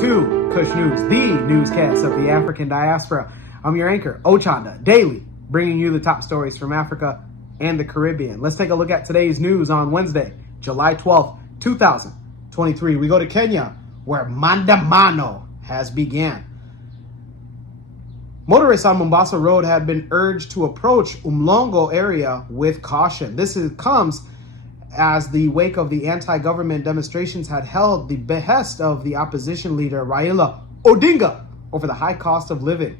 to Kush News, the newscast of the African diaspora. I'm your anchor, Ochanda, daily, bringing you the top stories from Africa and the Caribbean. Let's take a look at today's news on Wednesday, July 12th, 2023. We go to Kenya, where maandamano has began. Motorists on Mombasa Road have been urged to approach Umlongo area with caution. Comes as the wake of the anti-government demonstrations had held the behest of the opposition leader Raila Odinga over the high cost of living.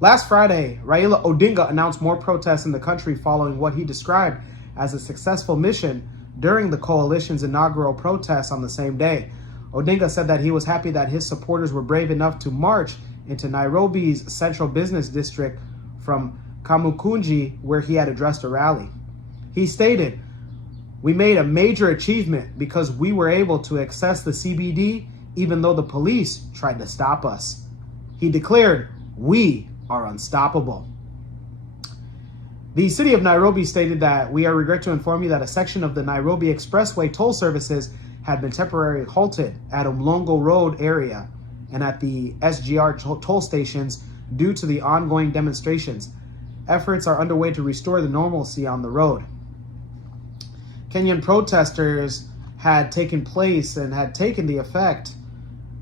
Last Friday, Raila Odinga announced more protests in the country following what he described as a successful mission during the coalition's inaugural protests on the same day. Odinga said that he was happy that his supporters were brave enough to march into Nairobi's central business district from Kamukunji, where he had addressed a rally. He stated, "We made a major achievement because we were able to access the CBD even though the police tried to stop us." He declared, "We are unstoppable." The city of Nairobi stated that, "We are regret to inform you that a section of the Nairobi Expressway toll services had been temporarily halted at Umlongo Road area and at the SGR toll stations due to the ongoing demonstrations. Efforts are underway to restore the normalcy on the road." Kenyan protesters had taken place and had taken the effect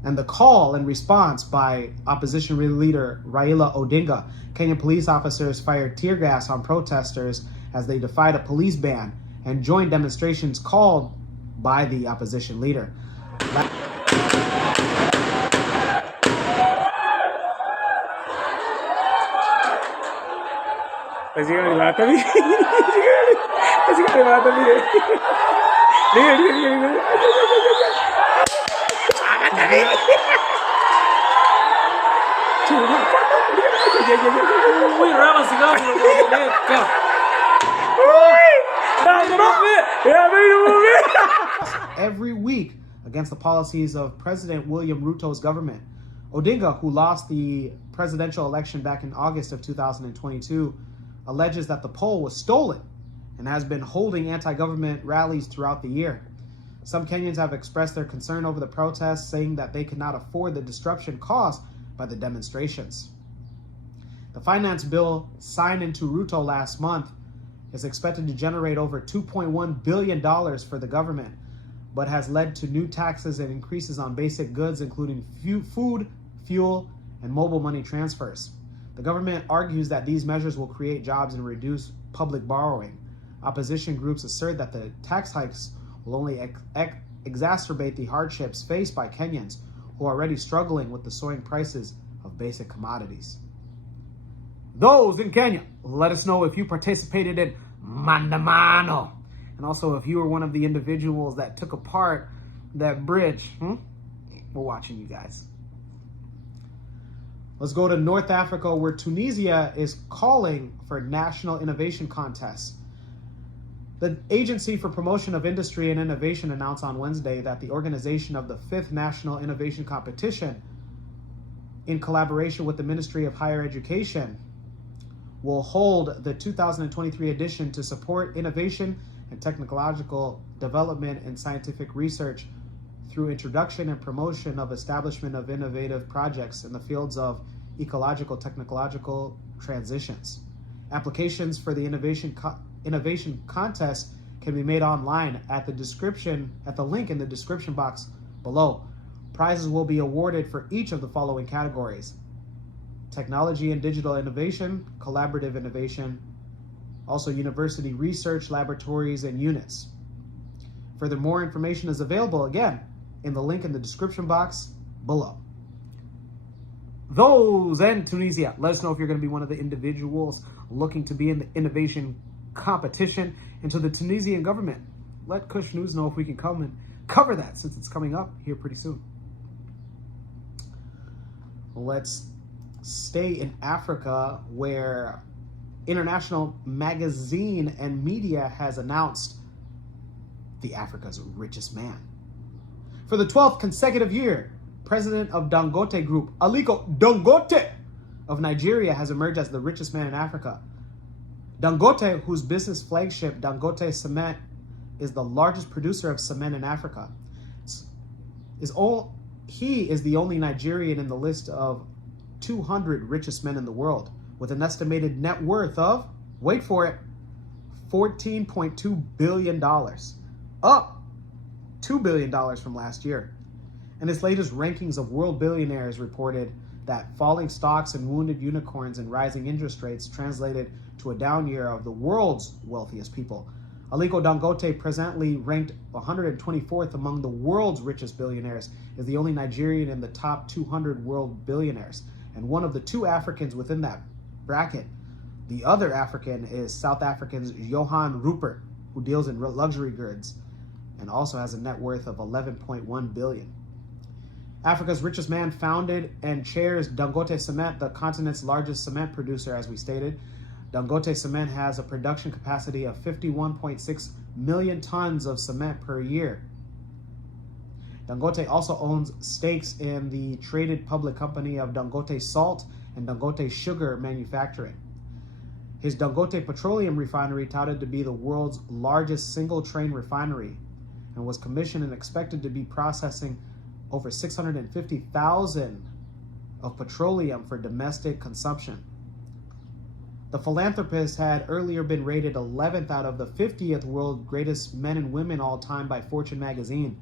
and the call and response by opposition leader Raila Odinga. Kenyan police officers fired tear gas on protesters as they defied a police ban and joined demonstrations called by the opposition leader. Every week against the policies of President William Ruto's government. Odinga, who lost the presidential election back in August of 2022, alleges that the poll was stolen and has been holding anti-government rallies throughout the year. Some Kenyans have expressed their concern over the protests, saying that they cannot afford the disruption caused by the demonstrations. The finance bill signed into Ruto last month is expected to generate over $2.1 billion for the government, but has led to new taxes and increases on basic goods, including food, fuel, and mobile money transfers. The government argues that these measures will create jobs and reduce public borrowing. Opposition groups assert that the tax hikes will only exacerbate the hardships faced by Kenyans who are already struggling with the soaring prices of basic commodities. Those in Kenya, let us know if you participated in maandamano, and also if you were one of the individuals that took apart that bridge. We're watching you guys. Let's go to North Africa, where Tunisia is calling for national innovation contests. The Agency for Promotion of Industry and Innovation announced on Wednesday that the organization of the 5th National Innovation Competition, in collaboration with the Ministry of Higher Education, will hold the 2023 edition to support innovation and technological development and scientific research through introduction and promotion of establishment of innovative projects in the fields of ecological technological transitions. Applications for the innovation contest can be made online at the link in the description box below. Prizes will be awarded for each of the following categories: technology and digital innovation, collaborative innovation, also university research, laboratories, and units. Further, more information is available, again, in the link in the description box below. Those in Tunisia, let us know if you're going to be one of the individuals looking to be in the innovation competition. And to the Tunisian government, let Kush News know if we can come and cover that, since it's coming up here pretty soon. Let's stay in Africa, where international magazine and media has announced the Africa's richest man. For the 12th consecutive year, president of Dangote Group, Aliko Dangote of Nigeria, has emerged as the richest man in Africa. Dangote, whose business flagship, Dangote Cement, is the largest producer of cement in Africa, is he is the only Nigerian in the list of 200 richest men in the world, with an estimated net worth of, wait for it, $14.2 billion, up $2 billion from last year. And its latest rankings of world billionaires reported that falling stocks and wounded unicorns and rising interest rates translated to a down year of the world's wealthiest people. Aliko Dangote, presently ranked 124th among the world's richest billionaires, is the only Nigerian in the top 200 world billionaires, and one of the two Africans within that bracket. The other African is South African's Johan Rupert, who deals in luxury goods and also has a net worth of 11.1 billion. Africa's richest man founded and chairs Dangote Cement, the continent's largest cement producer, as we stated. Dangote Cement has a production capacity of 51.6 million tons of cement per year. Dangote also owns stakes in the traded public company of Dangote Salt and Dangote Sugar Manufacturing. His Dangote Petroleum Refinery, touted to be the world's largest single-train refinery, and was commissioned and expected to be processing over 650,000 of petroleum for domestic consumption. The philanthropist had earlier been rated 11th out of the 50th world greatest men and women all time by Fortune magazine,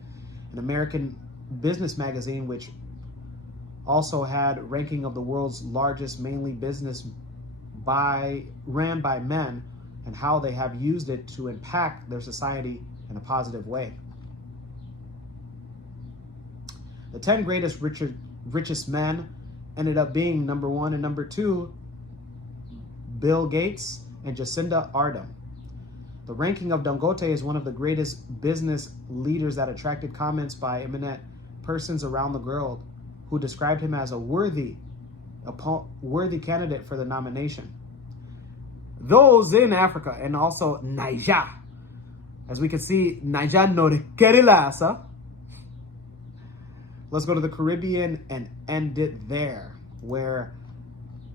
an American business magazine which also had ranking of the world's largest mainly business ran by men and how they have used it to impact their society in a positive way. The 10 richest men ended up being number 1 and number 2, Bill Gates and Jacinda Ardern. The ranking of Dangote is one of the greatest business leaders that attracted comments by eminent persons around the world who described him as a worthy candidate for the nomination. Those in Africa and also Niger. As we can see, Niger no Kerilasa. Let's go to the Caribbean and end it there, where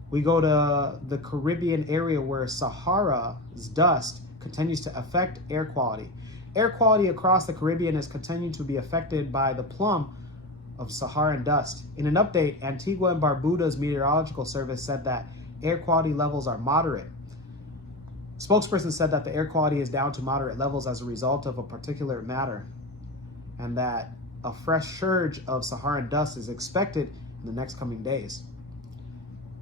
we go to the Caribbean area where Sahara's dust continues to affect air quality. Air quality across the Caribbean is continuing to be affected by the plume of Saharan dust. In an update, Antigua and Barbuda's meteorological service said that air quality levels are moderate. Spokesperson said that the air quality is down to moderate levels as a result of a particular matter, and that a fresh surge of Saharan dust is expected in the next coming days.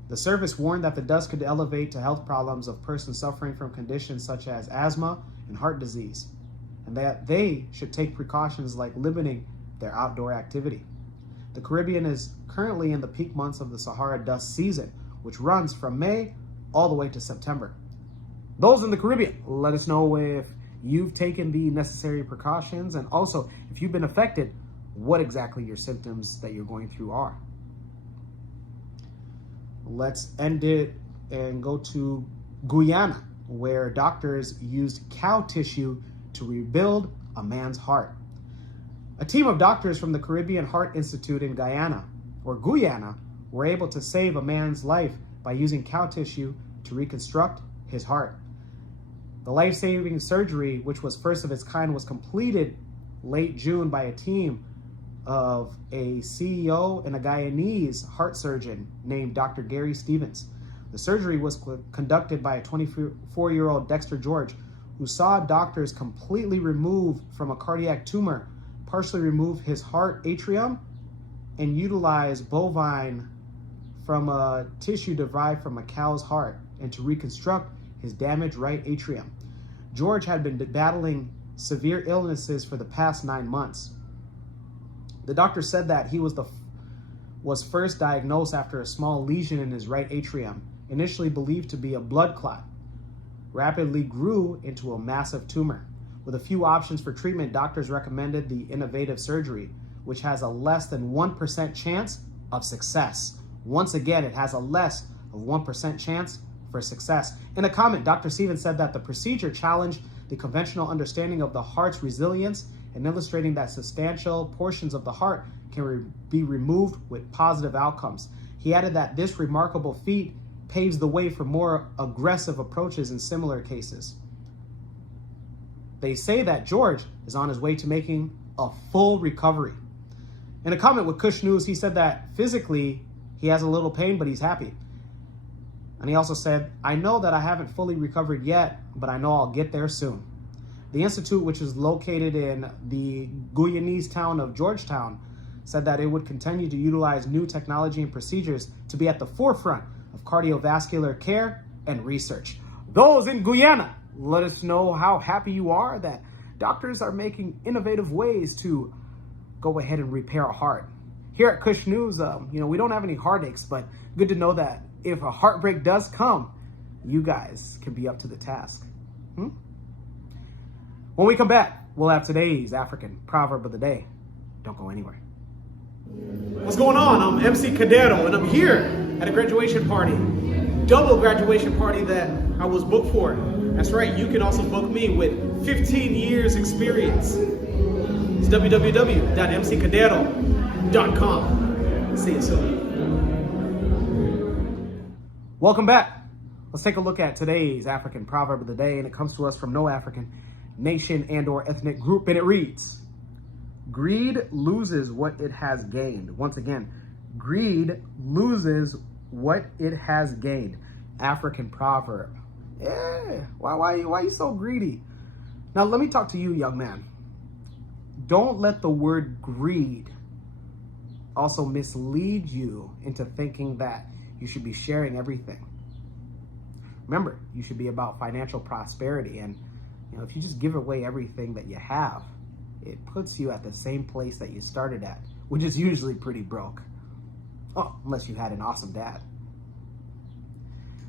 The service warned that the dust could elevate to health problems of persons suffering from conditions such as asthma and heart disease, and that they should take precautions like limiting their outdoor activity. The Caribbean is currently in the peak months of the Sahara dust season, which runs from May all the way to September. Those in the Caribbean, let us know if you've taken the necessary precautions, and also if you've been affected, what exactly your symptoms that you're going through are. Let's end it and go to Guyana, where doctors used cow tissue to rebuild a man's heart. A team of doctors from the Caribbean Heart Institute in Guyana, were able to save a man's life by using cow tissue to reconstruct his heart. The life-saving surgery, which was first of its kind, was completed late June by a team of a CEO and a Guyanese heart surgeon named Dr. Gary Stevens. The surgery was conducted by a 24-year-old Dexter George, who saw doctors completely remove from a cardiac tumor, partially remove his heart atrium, and utilize bovine from a tissue derived from a cow's heart, and to reconstruct his damaged right atrium. George had been battling severe illnesses for the past 9 months. The doctor said that he was first diagnosed after a small lesion in his right atrium, initially believed to be a blood clot, rapidly grew into a massive tumor. With a few options for treatment, doctors recommended the innovative surgery, which has a less than 1% chance of success. Once again, it has a less of 1% chance for success. In a comment, Dr. Stevens said that the procedure challenged the conventional understanding of the heart's resilience and illustrating that substantial portions of the heart can be removed with positive outcomes. He added that this remarkable feat paves the way for more aggressive approaches in similar cases. They say that George is on his way to making a full recovery. In a comment with Kush News, he said that physically he has a little pain, but he's happy. And he also said, I know that I haven't fully recovered yet, but I know I'll get there soon. The institute, which is located in the Guyanese town of Georgetown, said that it would continue to utilize new technology and procedures to be at the forefront of cardiovascular care and research. Those in Guyana, let us know how happy you are that doctors are making innovative ways to go ahead and repair a heart. Here at Kush News, we don't have any heartaches, but good to know that if a heartbreak does come, you guys can be up to the task. When we come back, we'll have today's African proverb of the day. Don't go anywhere. What's going on? I'm MC Cadero, and I'm here at a graduation party. Double graduation party that I was booked for. That's right, you can also book me with 15 years experience. It's www.mccadero.com. See you soon. Welcome back. Let's take a look at today's African proverb of the day, and it comes to us from no African nation and or ethnic group, and it reads, greed loses what it has gained. Once again, greed loses what it has gained. African proverb. Yeah, why are you so greedy? Now let me talk to you, young man. Don't let the word greed also mislead you into thinking that you should be sharing everything. Remember, you should be about financial prosperity, and if you just give away everything that you have, it puts you at the same place that you started at, which is usually pretty broke. Oh, unless you had an awesome dad.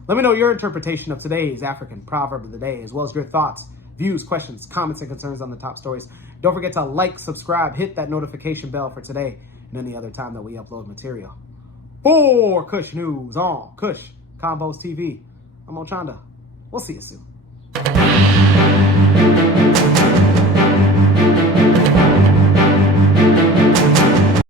Let me know your interpretation of today's African proverb of the day, as well as your thoughts, views, questions, comments, and concerns on the top stories. Don't forget to like, subscribe, hit that notification bell for today and any other time that we upload material. For Kush News on Kush Combos TV, I'm Ochanda. We'll see you soon.